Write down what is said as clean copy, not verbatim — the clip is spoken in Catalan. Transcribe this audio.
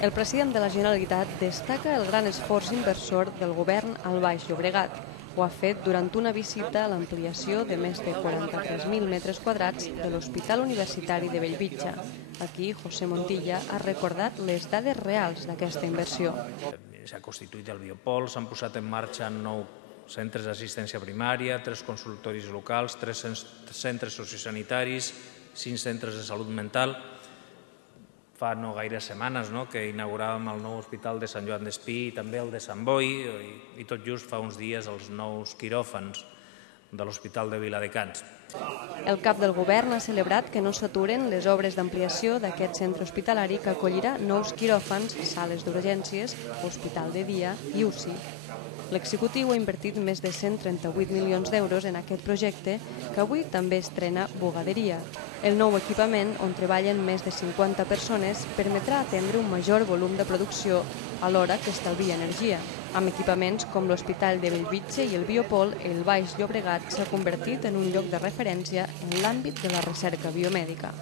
El president de la Generalitat destaca el gran esforç inversor del govern al Baix Llobregat. Ho ha fet durant una visita a l'ampliació de més de 43.000 metres quadrats de l'Hospital Universitari de Bellvitge. Aquí, José Montilla ha recordat les dades reals d'aquesta inversió. S'ha constituït el biopol, s'han posat en marxa 9 centres d'assistència primària, 3 consultoris locals, 3 centres sociosanitaris, 5 centres de salut mental. Fa no gaire setmanes que inauguràvem el nou hospital de Sant Joan d'Espí i també el de Sant Boi i tot just fa uns dies els nous quiròfans de l'Hospital de Viladecans. El cap del govern ha celebrat que no s'aturen les obres d'ampliació d'aquest centre hospitalari que acollirà nous quiròfans, sales d'urgències, hospital de dia i UCI. L'executiu ha invertit més de 138 milions d'euros en aquest projecte, que avui també estrena bugaderia. El nou equipament, on treballen més de 50 persones, permetrà atendre un major volum de producció alhora que estalvia energia. Amb equipaments com l'Hospital de Bellvitge i el Biopol, el Baix Llobregat s'ha convertit en un lloc de referència en l'àmbit de la recerca biomèdica.